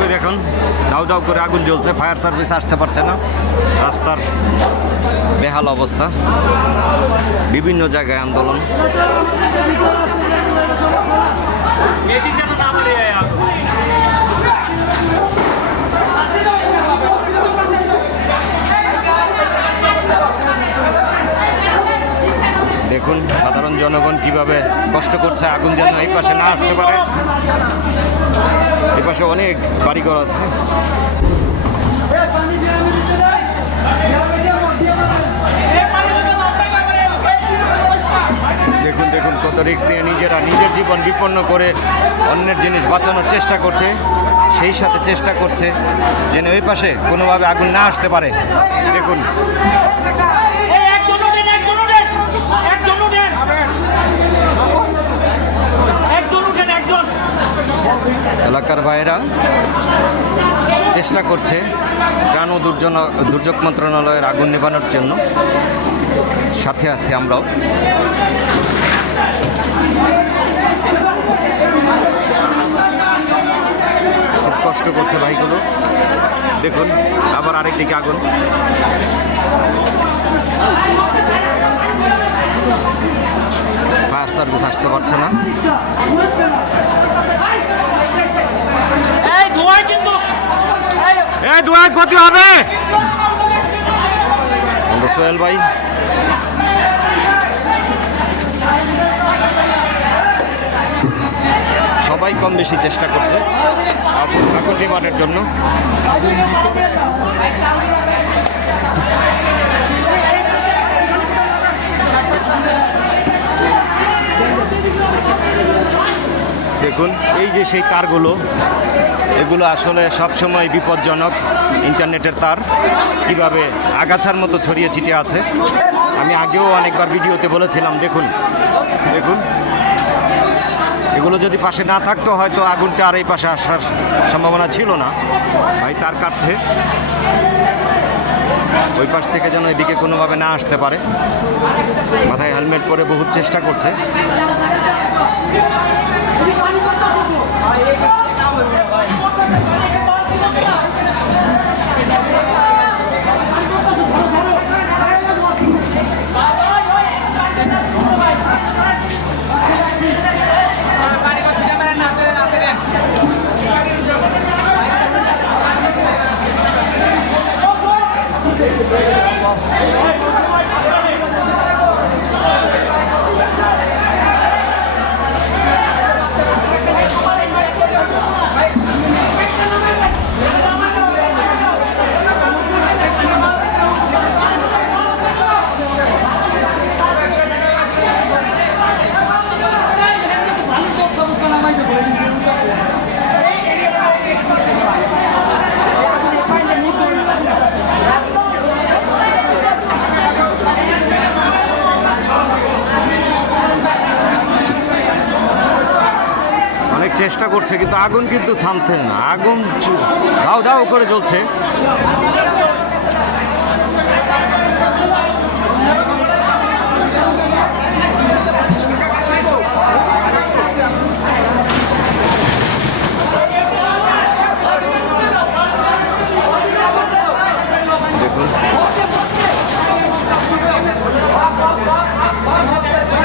ওই দেখুন। দাউ দাউ করে আগুন জ্বলছে, ফায়ার সার্ভিস আসতে পারছে না। রাস্তার বেহাল অবস্থা। বিভিন্ন জায়গায় আন্দোলন। দেখুন সাধারণ জনগণ কীভাবে কষ্ট করছে, আগুন যেন এই পাশে না আসতে পারে। এই পাশে অনেক বাড়িঘর আছে। দেখুন দেখুন কত রিক্স নিয়ে নিজেরা নিজের জীবন বিপন্ন করে অন্যের জিনিস বাঁচানোর চেষ্টা করছে, সেই সাথে চেষ্টা করছে যেন ওই পাশে কোনোভাবে আগুন না আসতে পারে। দেখুন এলাকার ভাইয়েরা চেষ্টা করছে প্রাণ ও দুর্জন দুর্যোগ মন্ত্রণালয়ের আগুন নেভানোর জন্য। সাথে আছে আমরাও। খুব কষ্ট করছে ভাইগুলো। দেখুন, আবার আরেকদিকে আগুন। ফায়ার সার্ভিস আসতে পারছে না এই ধোঁয়ায় কিন্তু এই এই দুয়ার ক্ষতি হবে। সোহেল ভাই। সবাই কম বেশি চেষ্টা করছে এখন নিবানের জন্য। দেখুন, এই যে সেই তারগুলো, এগুলো আসলে সবসময় বিপজ্জনক ইন্টারনেটের তার। কীভাবে আগাছার মতো ছড়িয়ে ছিটে আছে। আমি আগেও অনেকবার ভিডিওতে বলেছিলাম, দেখুন দেখুন। এগুলো যদি পাশে না থাকতো, হয়তো আগুনটা আর এই পাশে আসার সম্ভাবনা ছিল না। ভাই, তার কাটছে। ওই পাশ থেকে যেন এদিকে কোনোভাবে না আসতে পারে। মাথায় হেলমেট পরে বহুত চেষ্টা করছে। はい。চেষ্টা করছে কিন্তু আগুন কিন্তু থামতেন না। আগুন দাও দাও করে জ্বলছে।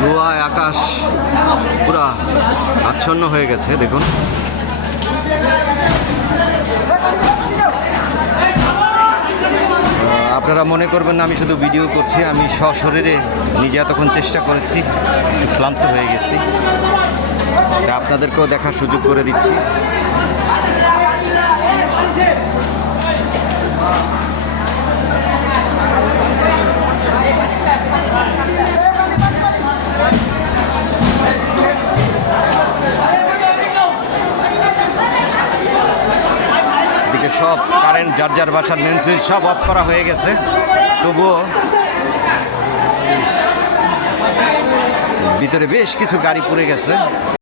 ধোঁয়ায় আকাশ পুরা আচ্ছন্ন হয়ে গেছে, দেখুন। আপনারা মনে করবেন না, আমি শুধু ভিডিও করছি, আমি সশরীরে নিজে এতক্ষণ চেষ্টা করেছি, ক্লান্ত হয়ে গেছি। আপনাদেরকেও দেখার সুযোগ করে দিচ্ছি। এদিকে কারেন্ট যার যার বাসার মেন সুইচ সব অফ করা হয়ে গেছে। তবুও ভিতরে বেশ কিছু গাড়ি পুড়ে গেছে।